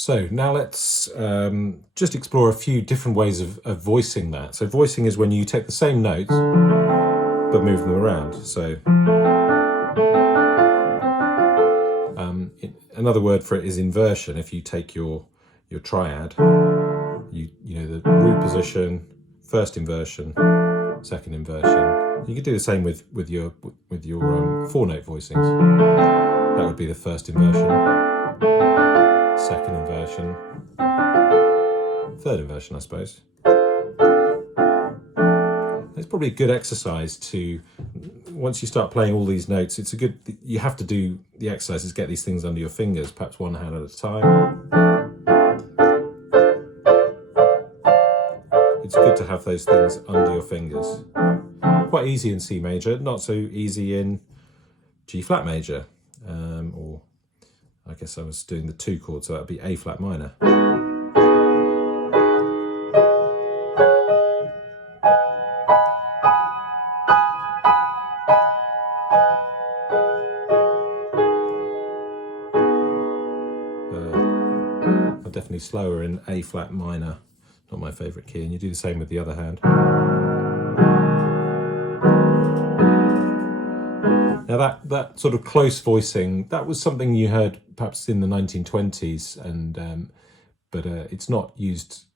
So now let's just explore a few different ways of voicing that. So voicing is when you take the same notes but move them around. So another word for it is inversion. If you take your triad, you know the root position, first inversion, second inversion. You could do the same with your 4-note voicings. That would be the first inversion, second inversion, third inversion, I suppose. It's probably a good exercise to, once you start playing all these notes, you have to do the exercises, get these things under your fingers, perhaps one hand at a time. It's good to have those things under your fingers. Quite easy in C major, not so easy in G flat major, or I guess I was doing the 2 chords, so that would be A flat minor. Definitely slower in A flat minor, not my favourite key, and you do the same with the other hand. Now that sort of close voicing, that was something you heard perhaps in the 1920s, and but it's not used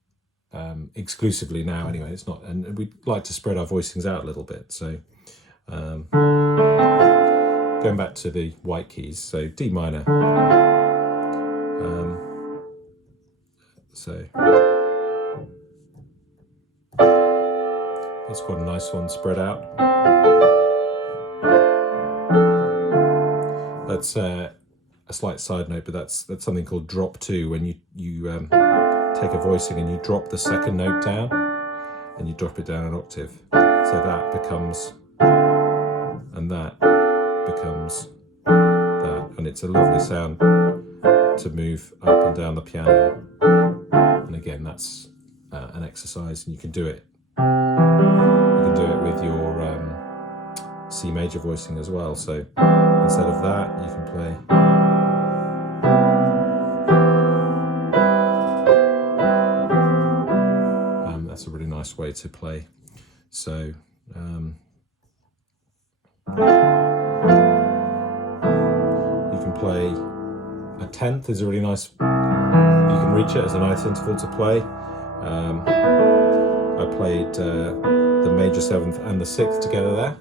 exclusively now anyway. It's not, and we'd like to spread our voicings out a little bit. So going back to the white keys, so D minor. So that's quite a nice one, spread out. That's a slight side note, but that's something called drop 2, when you take a voicing and you drop the second note down, and you drop it down an octave. So that becomes, and that becomes that, and it's a lovely sound to move up and down the piano. And again, that's an exercise, and you can do it. You can do it with your C major voicing as well. So instead of that, you can play. That's a really nice way to play. So you can play a 10th is a really nice. You can reach it as a nice interval to play. I played the major 7th and the 6th together there.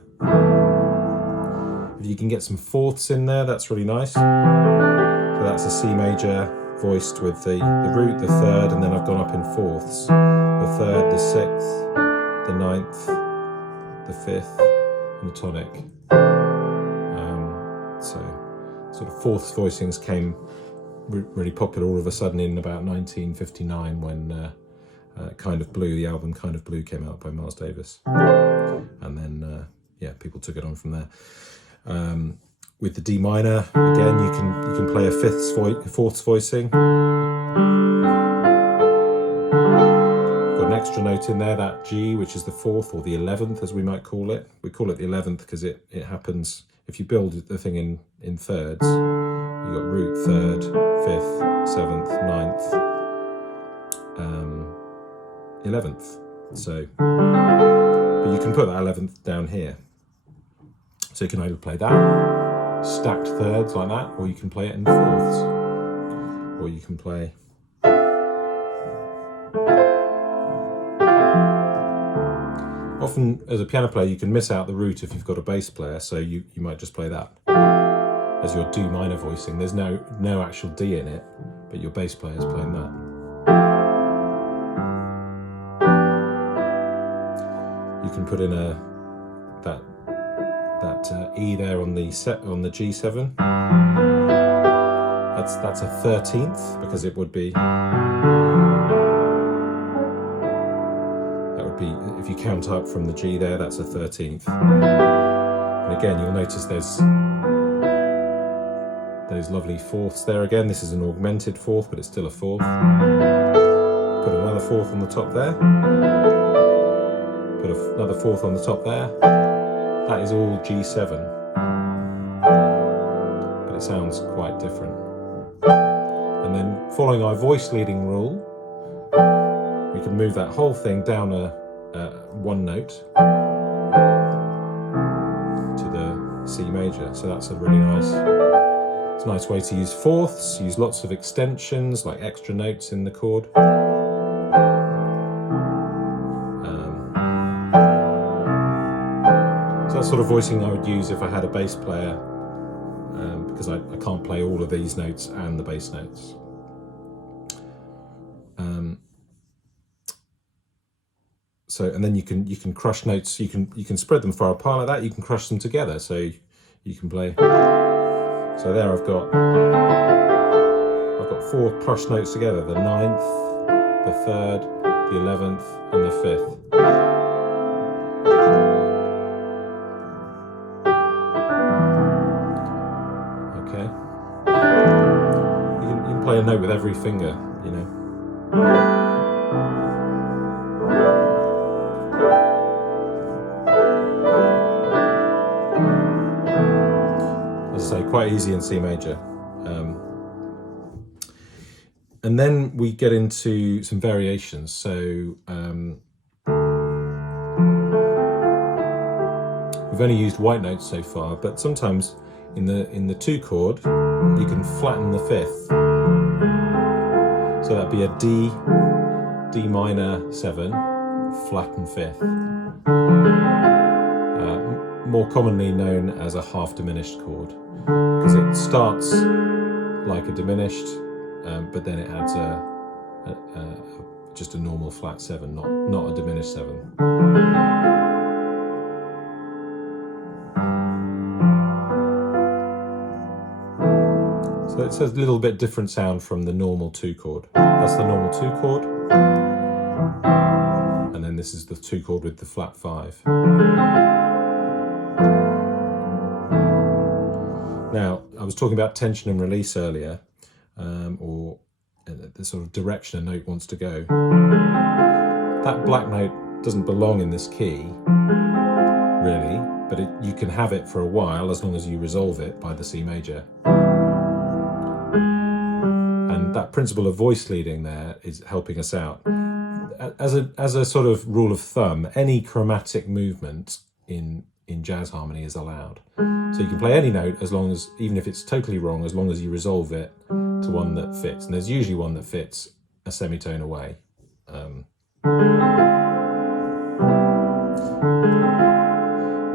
If you can get some 4ths in there, that's really nice. So that's a C major voiced with the root, the 3rd, and then I've gone up in 4ths. The 3rd, the 6th, the 9th, the 5th, and the tonic. So sort of 4th voicings came really popular all of a sudden in about 1959 when Kind of Blue, the album Kind of Blue, came out by Miles Davis, and then people took it on from there. With the D minor, again, you can play a 4th voicing. Got an extra note in there, that G, which is the 4th, or the 11th as we might call it. We call it the 11th because it happens if you build the thing in thirds. You've got root, 3rd, 5th, 7th, 9th, 11th. So, but you can put that 11th down here. So you can either play that, stacked thirds like that, or you can play it in 4ths. Or you can play. Often, as a piano player, you can miss out the root if you've got a bass player, so you might just play that as your D minor voicing. There's no actual D in it, but your bass player is playing that. You can put in that E there on the G7. That's a 13th because it would be. That would be, if you count up from the G there, that's a 13th. And again, you'll notice there's those lovely 4ths there again. This is an augmented 4th, but it's still a 4th. Put another 4th on the top there. Put another 4th on the top there. That is all G7, but it sounds quite different. And then following our voice leading rule, we can move that whole thing down one note to the C major. So that's a really nice, it's a nice way to use fourths, use lots of extensions like extra notes in the chord. So that's sort of voicing I would use if I had a bass player, because I can't play all of these notes and the bass notes. So, and then you can crush notes. You can spread them far apart like that. You can crush them together. So you can play. So there I've got 4 crushed notes together: the 9th, the 3rd, the 11th, and the 5th. Okay. You can play a note with every finger, you know. Quite easy in C major. And then we get into some variations. So we've only used white notes so far, but sometimes in the 2 chord you can flatten the 5th. So that'd be a D minor 7, flattened 5th. More commonly known as a half diminished chord, because it starts like a diminished, but then it adds just a normal flat 7, not a diminished 7. So it's a little bit different sound from the normal 2 chord. That's the normal 2 chord, and then this is the 2 chord with the flat 5. Now, I was talking about tension and release earlier, or the sort of direction a note wants to go. That black note doesn't belong in this key, really, but you can have it for a while as long as you resolve it by the C major. And that principle of voice leading there is helping us out. As a sort of rule of thumb, any chromatic movement in jazz harmony is allowed. So you can play any note as long as, even if it's totally wrong, as long as you resolve it to one that fits. And there's usually one that fits a semitone away.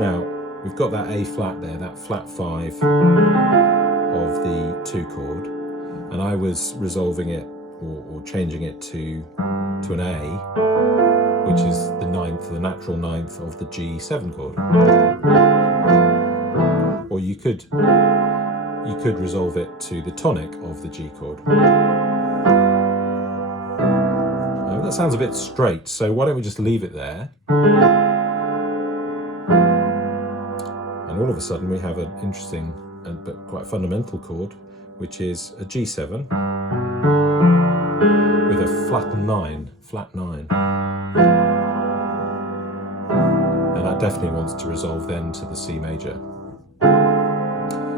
Now, we've got that A flat there, that flat 5 of the 2 chord, and I was resolving it or changing it to an A, which is the 9th, the natural 9th of the G7 chord. Or you could resolve it to the tonic of the G chord. That sounds a bit straight, so why don't we just leave it there? And all of a sudden we have an interesting but quite fundamental chord, which is a G7 with a flat 9. And that definitely wants to resolve then to the C major.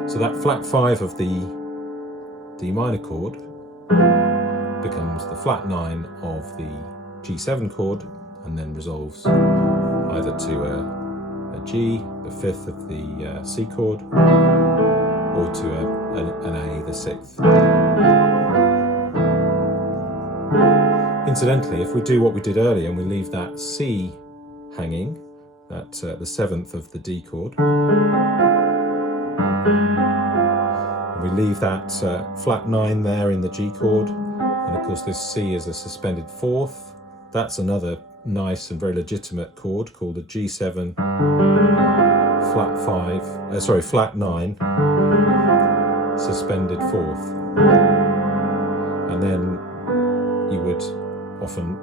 So that flat 5 of the D minor chord becomes the flat 9 of the G7 chord, and then resolves either to a G, the 5th of the C chord, or to an A, the 6th. Incidentally, if we do what we did earlier and we leave that C hanging, that the 7th of the D chord, and we leave that flat 9 there in the G chord, and of course this C is a suspended 4th. That's another nice and very legitimate chord called a G7 flat 9 suspended 4th. And then you would often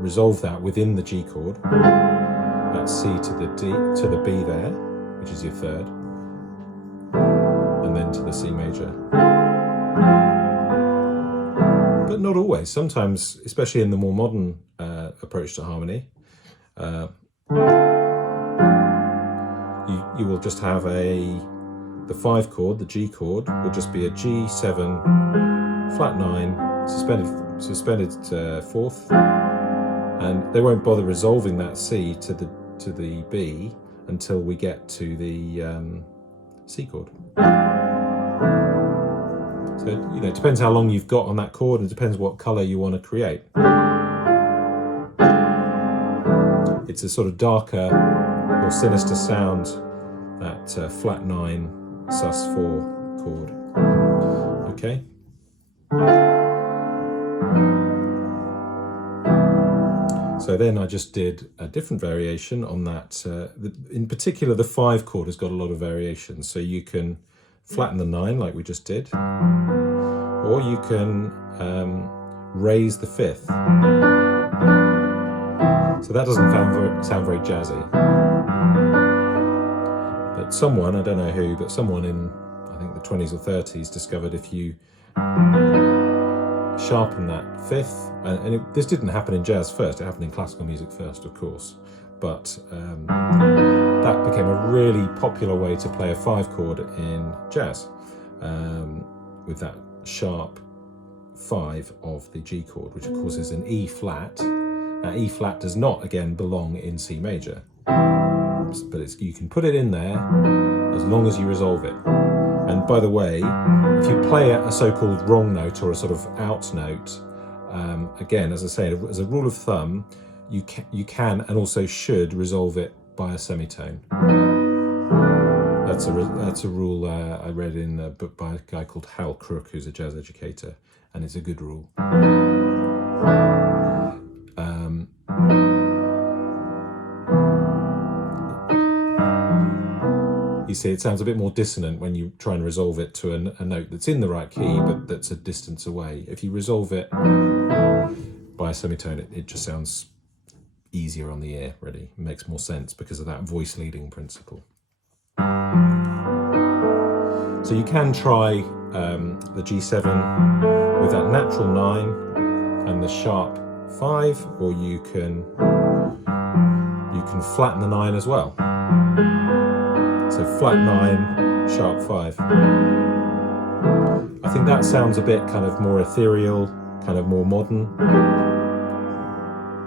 resolve that within the G chord, that C to the D to the B there, which is your 3rd, and then to the C major. But not always. Sometimes, especially in the more modern approach to harmony, you will just have the 5 chord, the G chord, will just be a G7 flat 9 suspended fourth, and they won't bother resolving that C to the B until we get to the C chord. So it depends how long you've got on that chord, and it depends what colour you want to create. It's a sort of darker, more sinister sound, that flat 9 sus4 chord. Okay. So then I just did a different variation on that. In particular, the 5 chord has got a lot of variations. So you can flatten the 9 like we just did, or you can raise the 5th. So that doesn't sound very jazzy. But someone, I don't know who, but someone in, I think, the 20s or 30s discovered if you sharpen that 5th, and this didn't happen in jazz first, it happened in classical music first, of course, but that became a really popular way to play a 5 chord in jazz, with that sharp 5 of the G chord, which of course is an E flat. Now E flat does not, again, belong in C major, but you can put it in there as long as you resolve it. And by the way, if you play a so-called wrong note or a sort of out note, again, as I say, as a rule of thumb, you can and also should resolve it by a semitone. That's a rule I read in a book by a guy called Hal Crook, who's a jazz educator, and it's a good rule. You see, it sounds a bit more dissonant when you try and resolve it to a note that's in the right key, but that's a distance away. If you resolve it by a semitone, it just sounds easier on the ear, really. It makes more sense because of that voice leading principle. So you can try the G7 with that natural 9 and the sharp 5, or you can flatten the 9 as well. So flat 9, sharp 5. I think that sounds a bit kind of more ethereal, kind of more modern.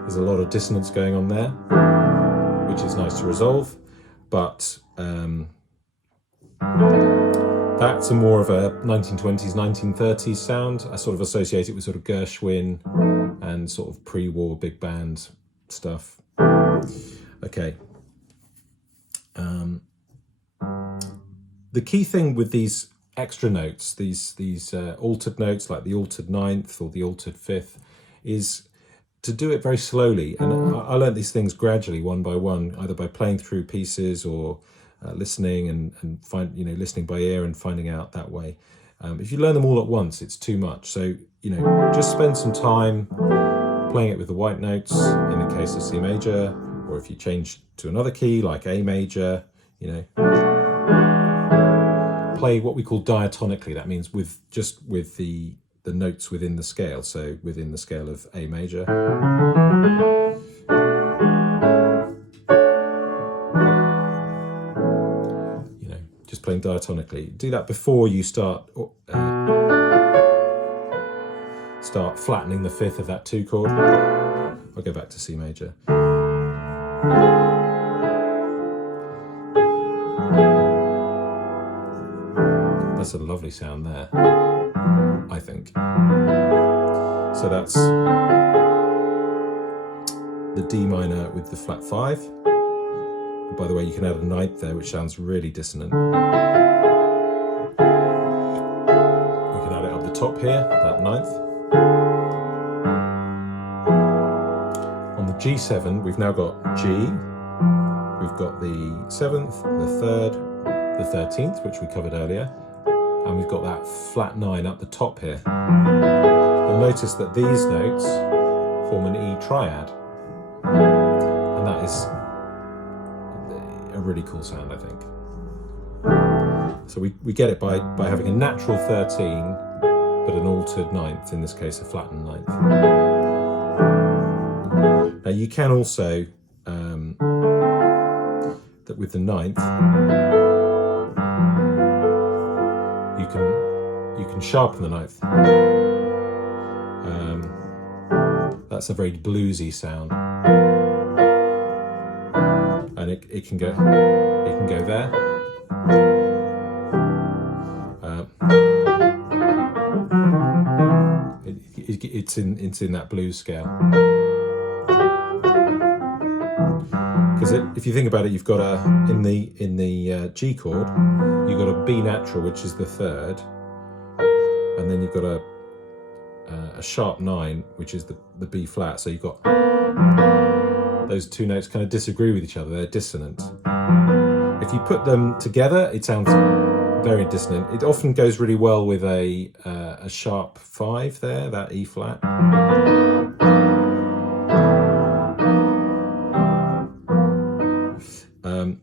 There's a lot of dissonance going on there, which is nice to resolve, but that's more of a 1920s, 1930s sound. I sort of associate it with sort of Gershwin and sort of pre-war big band stuff. Okay. The key thing with these extra notes, these altered notes, like the altered 9th or the altered 5th, is to do it very slowly. And I learned these things gradually, one by one, either by playing through pieces or listening and listening by ear and finding out that way. If you learn them all at once, it's too much. So, just spend some time playing it with the white notes in the case of C major, or if you change to another key like A major, play what we call diatonically. That means with the notes within the scale. So within the scale of A major. Just playing diatonically. Do that before you start flattening the 5th of that 2 chord. I'll go back to C major. That's a lovely sound there, I think. So that's the D minor with the flat 5. And by the way, you can add a 9th there, which sounds really dissonant. We can add it up the top here, that 9th. On the G7, we've now got G. We've got the 7th, the 3rd, the 13th, which we covered earlier. And we've got that flat 9 up the top here. You'll notice that these notes form an E triad. And that is a really cool sound, I think. So we get it by having a natural 13, but an altered 9th, in this case a flattened 9th. Now you can also, that with the 9th, you can sharpen the 9th. That's a very bluesy sound, and it can go there. It's in that blues scale. Because if you think about it, you've got in the G chord, you've got a B natural, which is the third, and then you've got a sharp 9, which is the B flat. So you've got those two notes kind of disagree with each other. They're dissonant. If you put them together, it sounds very dissonant. It often goes really well with a sharp 5 there, that E flat.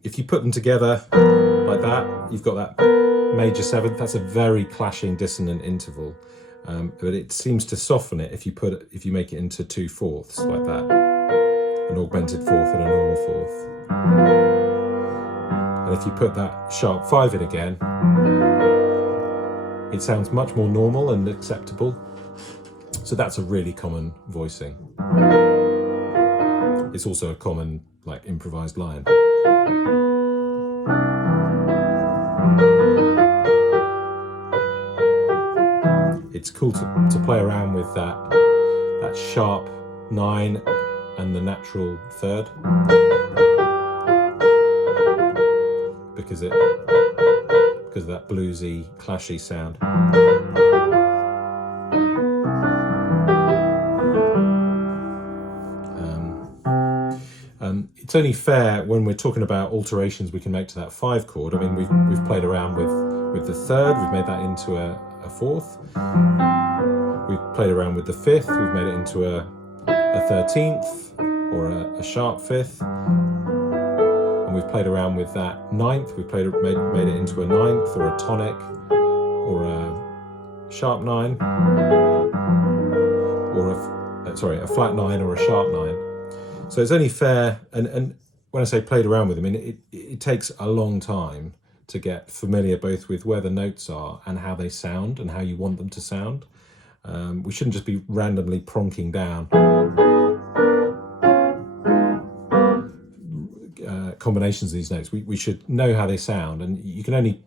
If you put them together like that, you've got that major 7th. That's a very clashing dissonant interval, but it seems to soften it if you make it into 2/4 like that, an augmented 4th and a normal 4th. And if you put that sharp 5 in again, it sounds much more normal and acceptable. So that's a really common voicing. It's also a common like improvised line. It's cool to play around with that sharp 9 and the natural 3rd, because of that bluesy, clashy sound. It's only fair when we're talking about alterations we can make to that 5 chord. I mean, we've played around with the 3rd, we've made that into a 4th. We've played around with the 5th, we've made it into a 13th or a sharp 5th. And we've played around with that 9th, we've made it into a 9th or a tonic or a sharp 9 or a flat 9 or a sharp 9. So it's only fair, and when I say played around with them, I mean it takes a long time to get familiar both with where the notes are and how they sound and how you want them to sound. We shouldn't just be randomly pronking down combinations of these notes. We should know how they sound, and you can only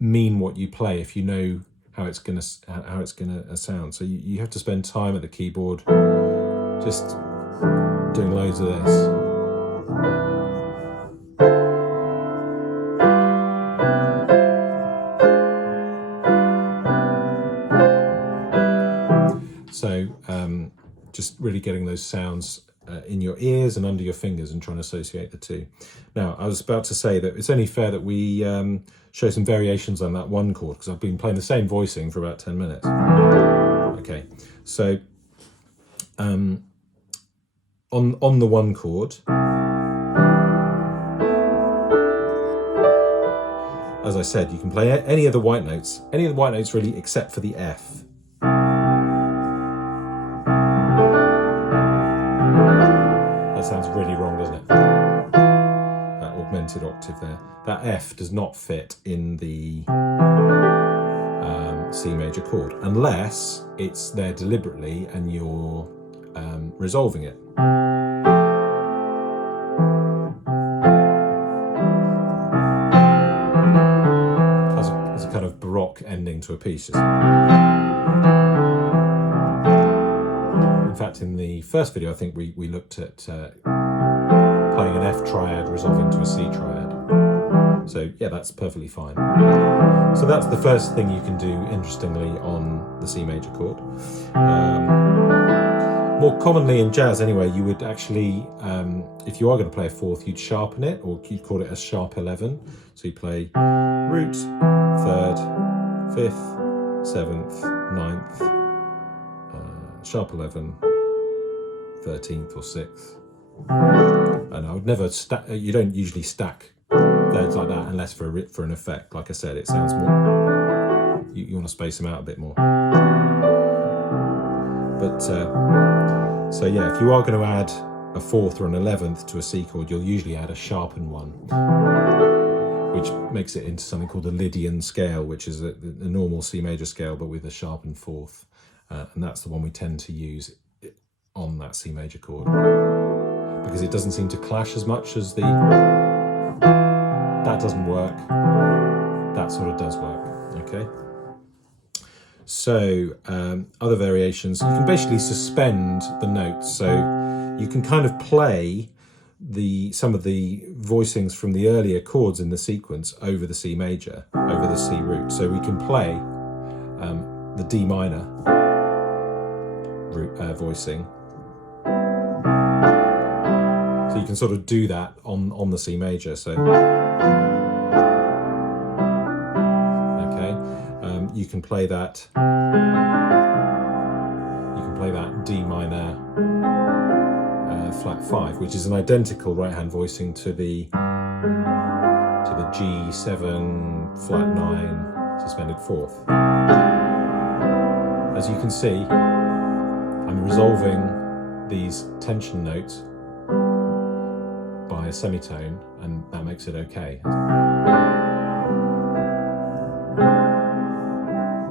mean what you play if you know how it's gonna sound. So you have to spend time at the keyboard just doing loads of this. So just really getting those sounds in your ears and under your fingers and trying to associate the two. Now, I was about to say that it's only fair that we show some variations on that 1 chord, because I've been playing the same voicing for about 10 minutes. Okay, so on the 1 chord, as I said, you can play any of the white notes really, except for the F. That sounds really wrong, doesn't it? That augmented octave there. That F does not fit in the C major chord, unless it's there deliberately and you're resolving it. As a kind of baroque ending to a piece. In fact, in the first video, I think we looked at playing an F triad resolving to a C triad. So yeah, that's perfectly fine. So that's the first thing you can do, interestingly, on the C major chord. More commonly in jazz anyway, you would actually, if you are going to play a 4th, you'd sharpen it, or you'd call it a sharp 11. So you play root, 3rd, 5th, 7th, 9th, sharp 11, 13th or 6th. And I would never you don't usually stack thirds like that unless for an effect. Like I said, it sounds more, you want to space them out a bit more. But so yeah, if you are going to add a 4th or an 11th to a C chord, you'll usually add a sharpened one, which makes it into something called a Lydian scale, which is a normal C major scale but with a sharpened 4th, and that's the one we tend to use on that C major chord, because it doesn't seem to clash as much as the, that doesn't work, that sort of does work, okay? So other variations, you can basically suspend the notes, so you can kind of play some of the voicings from the earlier chords in the sequence over the C major, over the C root. So we can play the D minor voicing. So you can sort of do that on the C major. So okay, you can play that. You can play that D minor flat 5, which is an identical right-hand voicing to the G7 flat 9 suspended 4th. As you can see, I'm resolving these tension notes by a semitone, and that makes it okay.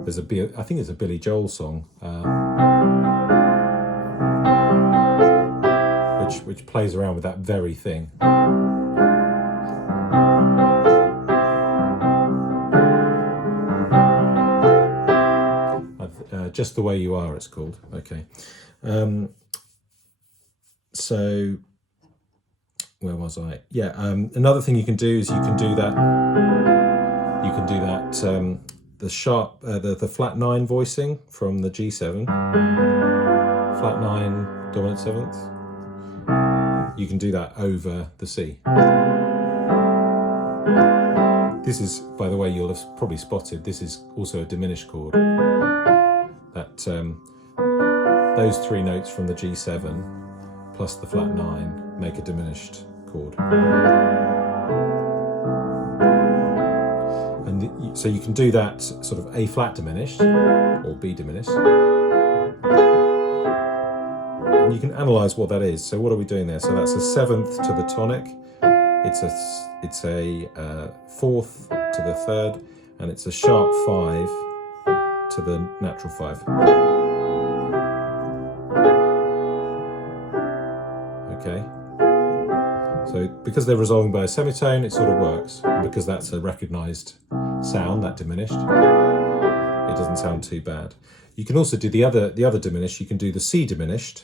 There's I think it's a Billy Joel song, which plays around with that very thing. Just the Way You Are, it's called. Okay. So where was I? Yeah. Another thing you can do is you can do that. The sharp, the flat 9 voicing from the G7, flat 9 dominant 7th. You can do that over the C. This is, by the way, you'll have probably spotted, this is also a diminished chord. That those 3 notes from the G7 plus the flat 9 make a diminished chord. And so you can do that sort of A flat diminished or B diminished. And you can analyse what that is. So what are we doing there? So that's a 7th to the tonic. It's a 4th to the 3rd, and it's a sharp 5 to the natural 5. Okay. So because they're resolving by a semitone, it sort of works. And because that's a recognised sound, that diminished, it doesn't sound too bad. You can also do the other diminished. You can do the C diminished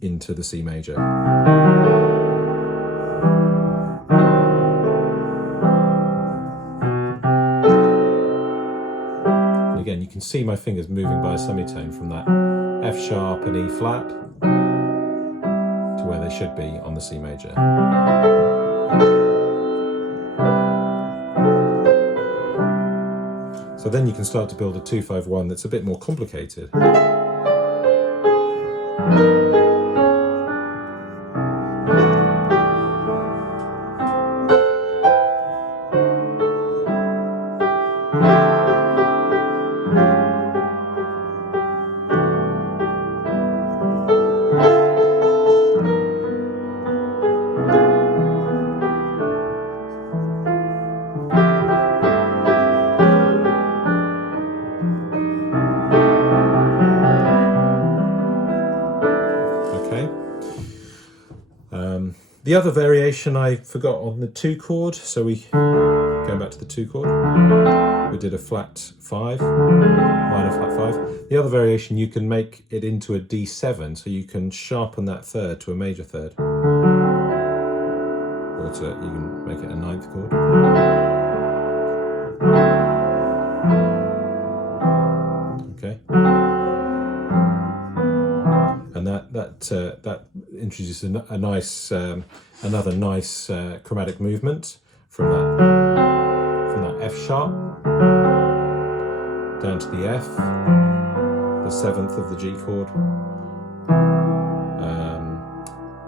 into the C major. And again, you can see my fingers moving by a semitone from that F sharp and E flat to where they should be on the C major. So then you can start to build a 2-5-1 that's a bit more complicated. The other variation I forgot on the 2 chord, so going back to the 2 chord, we did a flat 5, minor flat 5. The other variation, you can make it into a D7, so you can sharpen that 3rd to a major 3rd. Or you can make it a 9th chord. Okay. And that introduces a nice, another nice chromatic movement from that F sharp down to the F, the 7th of the G chord,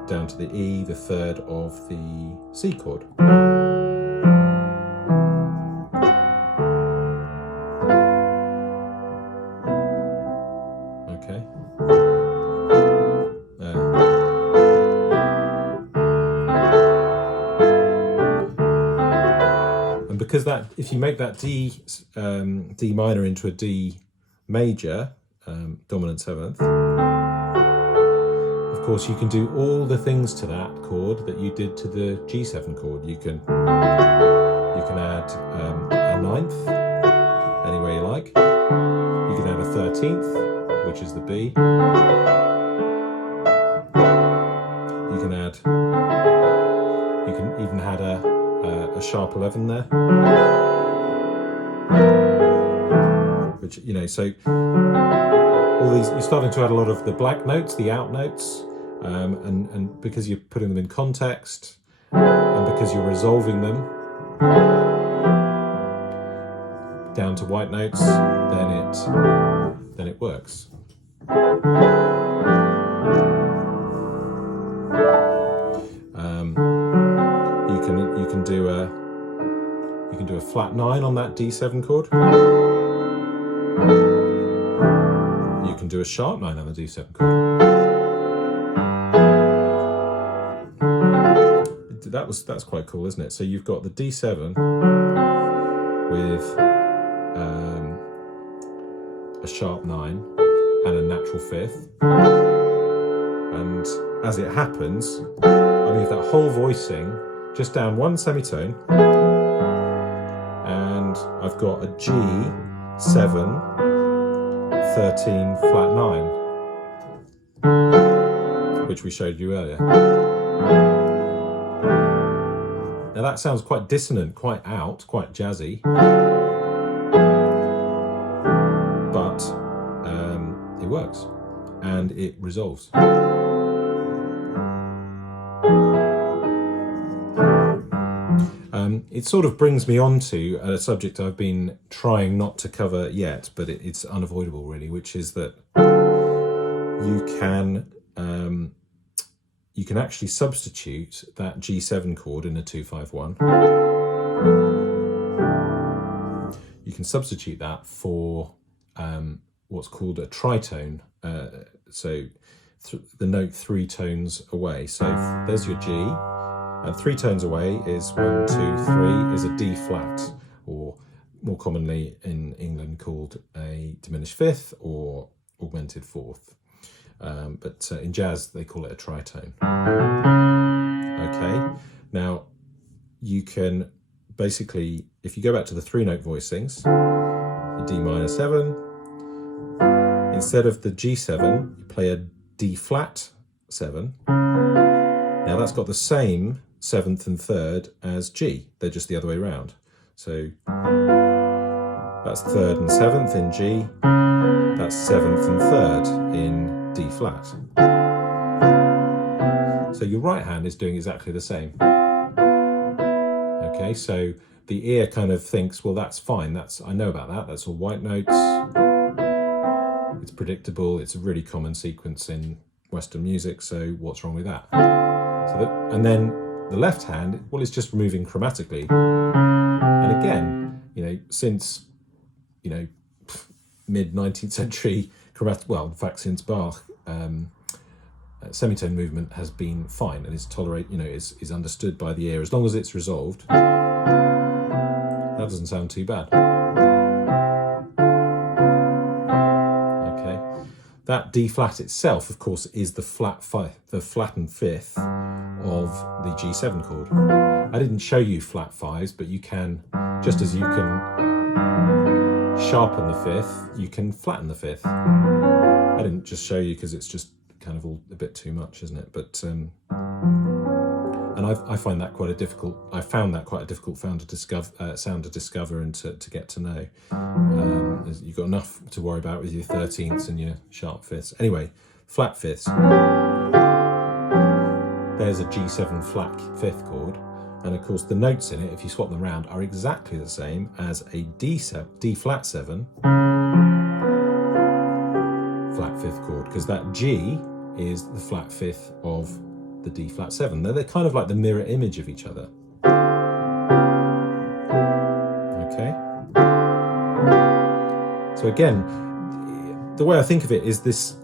down to the E, the 3rd of the C chord. Okay. Because if you make that D minor into a D major, dominant 7th, course, you can do all the things to that chord that you did to the G7 chord. You can add a ninth any way you like. You can add a 13th, which is the B. You can even add a sharp 11 there, which, you know, so all these, you're starting to add a lot of the black notes, the out notes, and because you're putting them in context, and because you're resolving them down to white notes, then it works. You can do a flat 9 on that D7 chord. You can do a sharp 9 on the D7 chord. That's quite cool, isn't it? So you've got the D7 with a sharp 9 and a natural 5th, and as it happens, I move that whole voicing just down one semitone, and I've got a G7 13 flat 9, which we showed you earlier. Now that sounds quite dissonant, quite out, quite jazzy, but it works and it resolves. It sort of brings me on to a subject I've been trying not to cover yet, but it's unavoidable really, which is that you can actually substitute that G7 chord in a 2-5-1. You can substitute that for what's called a tritone. So the note 3 tones away. So there's your G, and 3 tones away is 1, 2, 3 is a D flat, or more commonly in England called a diminished 5th or augmented 4th. But in jazz they call it a tritone. Okay, now you can basically, if you go back to the 3-note voicings, the D minor 7, instead of the G7 you play a D flat 7. Now that's got the same 7th and 3rd as G, they're just the other way around. So that's 3rd and 7th in G, that's 7th and 3rd in D flat. So your right hand is doing exactly the same. Okay, so the ear kind of thinks, well, that's fine, I know about that, that's all white notes, it's predictable, it's a really common sequence in Western music, so what's wrong with that? And then the left hand, well, it's just moving chromatically. And again, you know, since, you know, mid-19th century chromatic, well, in fact, since Bach, semitone movement has been fine and is is understood by the ear as long as it's resolved. That doesn't sound too bad. Okay, that D flat itself, of course, is the flattened 5th of the G7 chord. I didn't show you flat 5s, but you can, just as you can sharpen the 5th, you can flatten the 5th. I didn't just show you because it's just kind of all a bit too much, isn't it? But and I find that quite a difficult. I found that quite a difficult sound to discover and to get to know. You've got enough to worry about with your 13ths and your sharp 5ths. Anyway, flat 5ths. There's a G7 flat 5th chord, and of course the notes in it, if you swap them around, are exactly the same as a D flat 7 flat 5th chord, because that G is the flat 5th of the D flat 7. They're kind of like the mirror image of each other. Okay. So again, the way I think of it is this: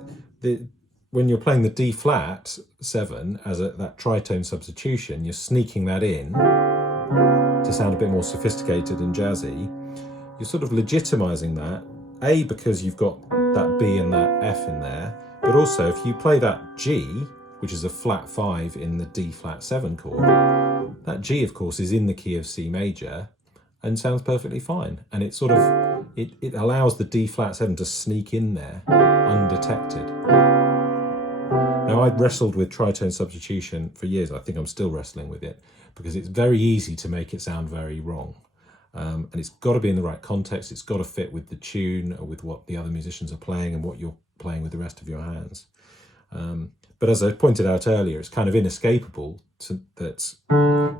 when you're playing the D flat 7 as that tritone substitution, you're sneaking that in to sound a bit more sophisticated and jazzy. You're sort of legitimizing that, A, because you've got that B and that F in there, but also if you play that G which is a flat 5 in the D flat 7 chord, that G, of course, is in the key of C major and sounds perfectly fine. And it sort of, it allows the D flat 7 to sneak in there undetected. Now, I'd wrestled with tritone substitution for years. I think I'm still wrestling with it because it's very easy to make it sound very wrong. And it's got to be in the right context. It's got to fit with the tune or with what the other musicians are playing and what you're playing with the rest of your hands. But as I pointed out earlier, it's kind of inescapable that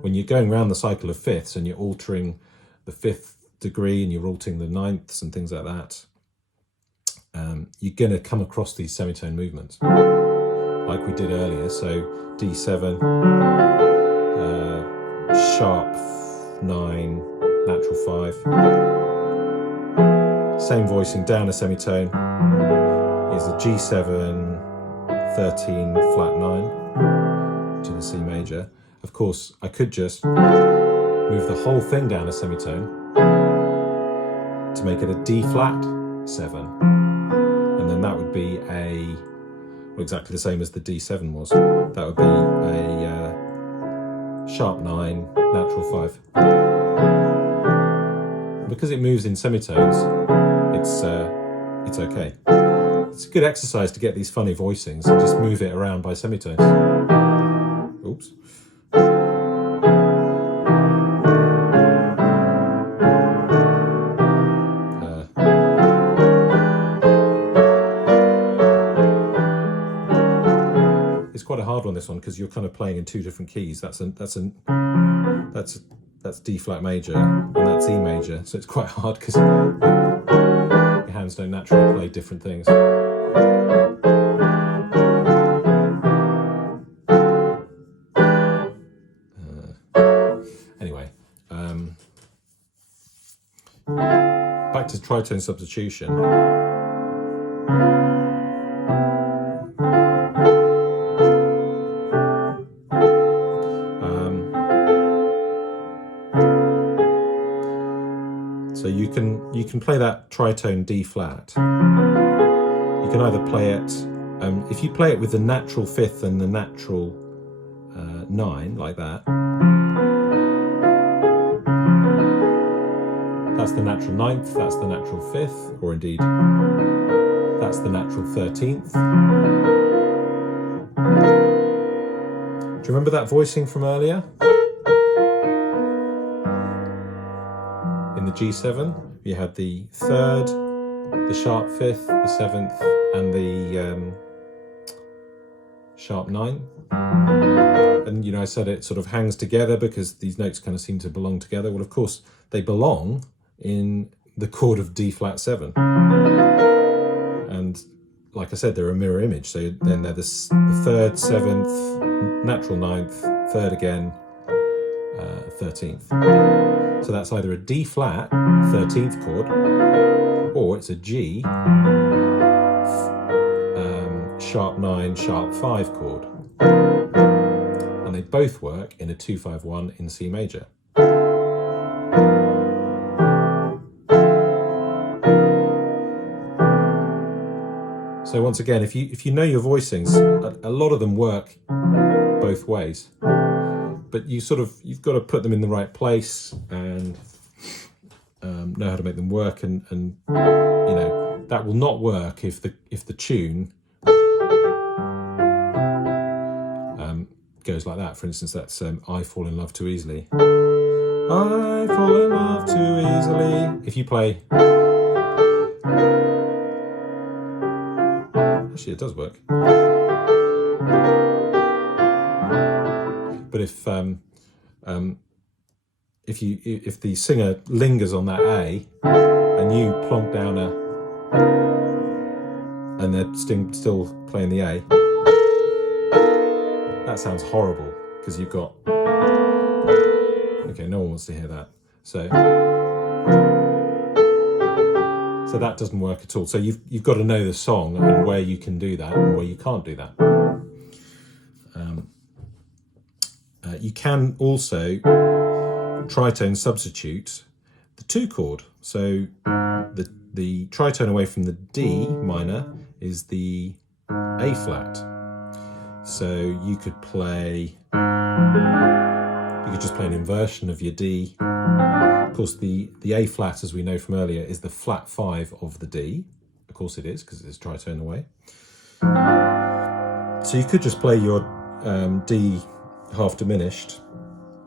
when you're going around the cycle of fifths and you're altering the fifth degree and you're altering the ninths and things like that, you're going to come across these semitone movements like we did earlier. So D7, sharp 9, natural 5. Same voicing down a semitone is a G7, 13, flat 9 to the C major. Of course, I could just move the whole thing down a semitone to make it a D flat 7. And then that would be exactly the same as the D7 was. That would be a sharp 9, natural 5. Because it moves in semitones, it's okay. It's a good exercise to get these funny voicings and just move it around by semitones. Oops. It's quite a hard one, this one, because you're kind of playing in two different keys. That's D flat major and that's E major, so it's quite hard because your hands don't naturally play different things. Anyway, back to tritone substitution. So you can play that tritone D flat. You can either play it, if you play it with the natural fifth and the natural 9, like that, that's the natural 9th, that's the natural 5th, or indeed, that's the natural 13th. Do you remember that voicing from earlier? In the G7, you had the 3rd, the sharp 5th, the 7th, and the sharp 9. And, I said it sort of hangs together because these notes kind of seem to belong together. Well, of course, they belong in the chord of D flat 7. And like I said, they're a mirror image. So then they're the 3rd, 7th, natural 9th, 3rd again, 13th. So that's either a D flat 13th chord, or it's a G sharp 9, sharp 5 chord. And they both work in a 2-5-1 in C major. So once again, if you know your voicings, a lot of them work both ways. But you've got to put them in the right place and know how to make them work, and that will not work if the tune goes like that. For instance, that's I fall in love too easily. I fall in love too easily. If you play, actually it does work. But if the singer lingers on that A and you plonk down and they're still playing the A, that sounds horrible because you've got, okay, no one wants to hear that. So that doesn't work at all. So you've got to know the song and where you can do that and where you can't do that. You can also tritone substitute the 2 chord. So the tritone away from the D minor is the A flat. So you could just play an inversion of your D. Of course, the A flat, as we know from earlier, is the flat 5 of the D. Of course it is, because it's tritone away. So you could just play your D half diminished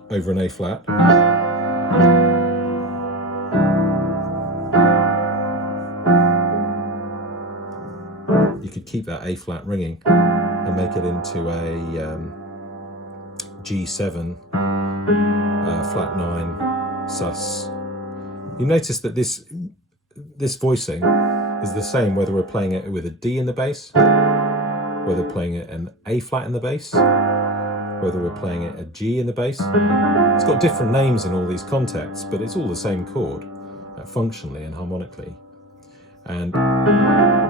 over an A flat. You could keep that A flat ringing and make it into a G7 flat 9 sus. You notice that this voicing is the same whether we're playing it with a D in the bass, whether we're playing it an A flat in the bass, whether we're playing it a G in the bass. It's got different names in all these contexts, but it's all the same chord, functionally and harmonically. And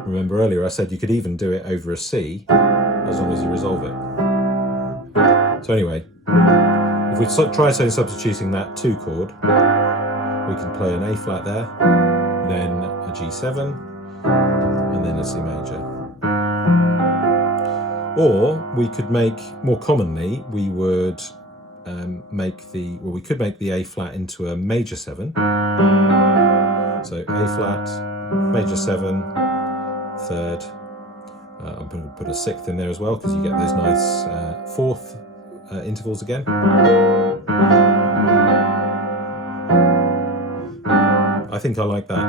remember earlier I said you could even do it over a C as long as you resolve it. So anyway, if we try substituting that 2 chord, we can play an A flat there, then a G7, and then a C major. Or we could make, more commonly, we would we could make the A flat into a major 7. So A flat, major 7, 3rd. I'm going to put a 6th in there as well because you get those nice 4th intervals again. I think I like that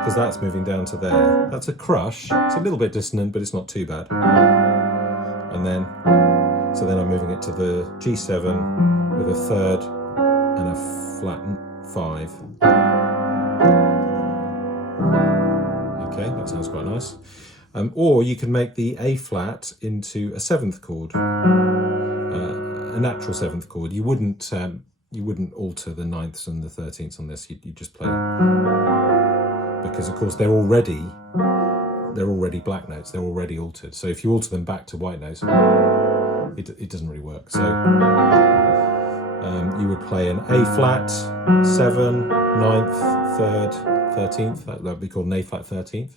because that's moving down to there. That's a crush. It's a little bit dissonant, but it's not too bad. And then, so then I'm moving it to the G7 with a 3rd and a flat 5. Okay, that sounds quite nice. Or you can make the A flat into a 7th chord, a natural 7th chord. You wouldn't alter the 9ths and the 13ths on this. You just play, because of course they're already black notes. They're already altered. So if you alter them back to white notes, it doesn't really work. So you would play an A flat 7, 9th, 3rd, 13th. That would be called an A flat 13th.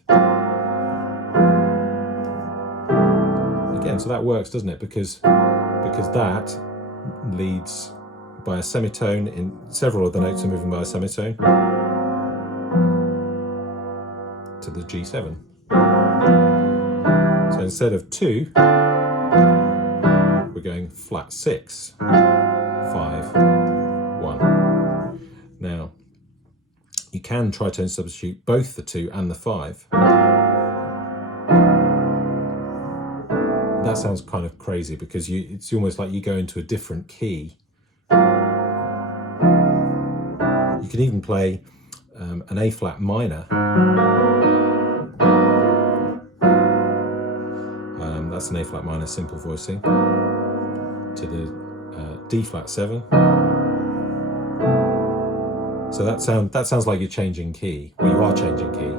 Again, so that works, doesn't it? Because that leads by a semitone. In several of the notes are moving by a semitone to the G7. So instead of 2, we're going flat 6, 5, 1. Now, you can tritone substitute both the 2 and the 5. That sounds kind of crazy because it's almost like you go into a different key. You can even play an A flat minor. That's an A flat minor simple voicing to the D flat 7. So that sounds like you're changing key. Well, you are changing key.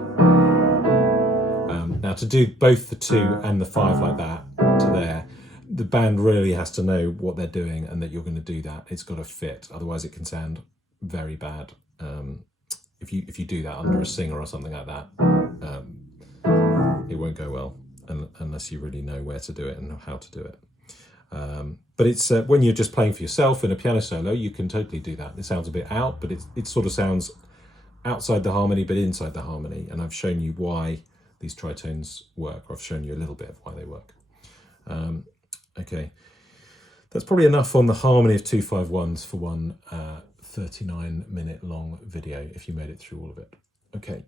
Now to do both the 2 and the 5 like that to there, the band really has to know what they're doing and that you're going to do that. It's got to fit, otherwise it can sound very bad. If you do that under a singer or something like that, it won't go well unless you really know where to do it and how to do it. But it's when you're just playing for yourself in a piano solo, you can totally do that. It sounds a bit out, but it sort of sounds outside the harmony but inside the harmony, and I've shown you why these tritones work, or I've shown you a little bit of why they work. Okay, that's probably enough on the harmony of 2-5-1s for one 39-minute long video if you made it through all of it. Okay.